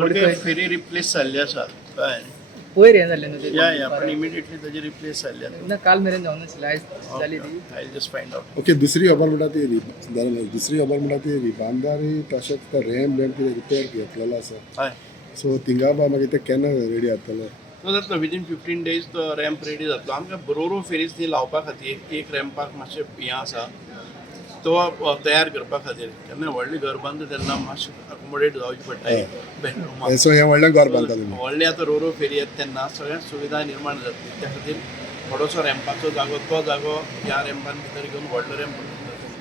मडकय फेरी रिप्लेस जाल्ली आसा कळ्ळें पयर हें जाल्लें न्हू या पण इमिडिएटली ताजी रिप्लेस जाल्ली आसा ना काल मेरेन जावं नाशिल्लें आयज जाली ती I just find out okay दुसरी खबर म्हणटा ती दुसरी खबर म्हणटा ती रिबांदारी तशेंच तो रॅम्प कितें रिपेर घेतलेलो आसा हय सो थिंगा बा मागीर ते केन्ना रेडी जातलो तो जातलो विदीन 15 days तो रॅम्प रेडी जातलो आमकां रोरो फेरीज ती लावपा खातीर एक रॅम्पाक मातशें हें आसा तो तयार करपा खातीर केन्ना व्हडलें घर बांदता तेन्ना मातशें अकोमोडेट जावची पडटा बेडरूम सो हें व्हडलें घर बांदता तुमी व्हडले आतां रोरो फेरी येता तेन्ना सगळ्यां सुविधा निर्माण जातली त्या खातीर थोडोसो रॅम्पाचो जागो तो जागो ह्या रॅम्पान भितर घेवन व्हडलो रॅम्प बनवून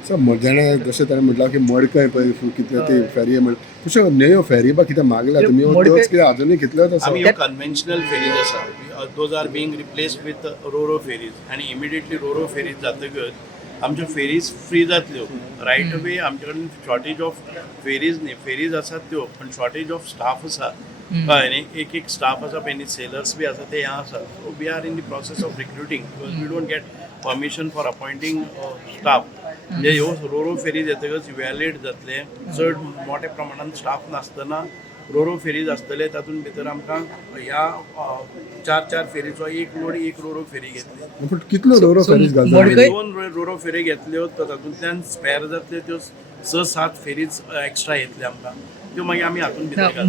सो जेणें जशें ताणें म्हटलां की मडकय पळय कितले ती फेरी म्हण तशें न्यो फेरी बा कितें मागल्या तुमी त्योच कितें अजुनूय कितल्योच आसा आमी ह्यो कन्वेन्शनल फेरीज आसा those are being replace with roro ferries आनी इमिडिएटली रोरो फेरीज जातकच आमच्यो फेरीज फ्री जातल्यो रायट अवे आमचे कडेन शॉर्टेज ऑफ फेरीज न्ही फेरीज आसात त्यो पण शॉर्टेज ऑफ स्टाफ आसा कळ्ळें न्ही एक स्टाफ आसा पळय न्ही सेलर्स बी आसा ते आसा so we are in the process of recruiting because we don't get permission for appointing staff म्हणजे ह्यो रोरो फेरीज येतकच इवॅल्युएट जातले चड मोठ्या प्रमाणात स्टाफ नासतना रोरो फेरीज आसतले तातूंत भितर आमकां ह्या 4 फेरीचो एक रोरो फेरी घेतली पूण कितलो रोरो फेरीज घालता आमी 2 रोरो फेरी घेतल्यो तातूंतल्यान स्पॅर जातल्यो त्यो 6-7 फेरीज एक्स्ट्रा येतले आमकां त्यो मागीर आमी हातून भितर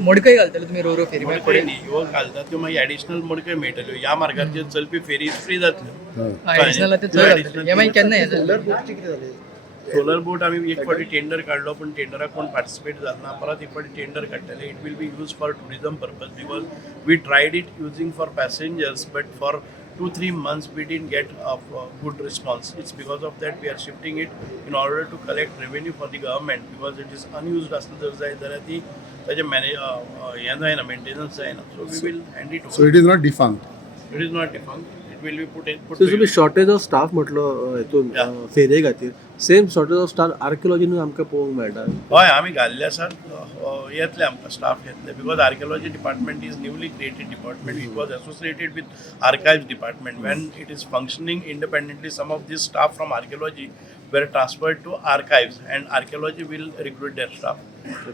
मडकय घालतले तुमी रोरो फेरी मडकय न्ही ह्यो घालतात त्यो मागीर एडिशनल मडकय मेळटल्यो ह्या मार्गाचेर चलपी फेरीज फ्री जातल्यो एडिशनल ते चड घालतले हे मागीर केन्ना हें जालें सोलर बोट आमी एक फावटी टेंडर काडलो पण टेंडराक कोण पार्टिसिपेट जालना परत एक फावटी टेंडर काडटले it will be use for tourism purpose because we tried it using for passengers but for 2-3 months we didn't get a good response. It's because of that we are shifting it in order to collect revenue for the government because it is unused as जर ती ताजे हें जायना maintenance जायना so we will hand it so it is not defunct it is not defunct it will be put तुम्ही shortage of staff म्हटलो हितून फेरे खातीर सेम शॉर्टेज ऑफ स्टाफ आर्किओलॉजीन आमकां पळोवंक मेळटा हय आमी घाल्ले आसात येतले आमकां स्टाफ येतले because archaeology department is newly created department it was associated with archives department when it is functioning independently some of this staff from archaeology were transferred to archives and archaeology will recruit their staff.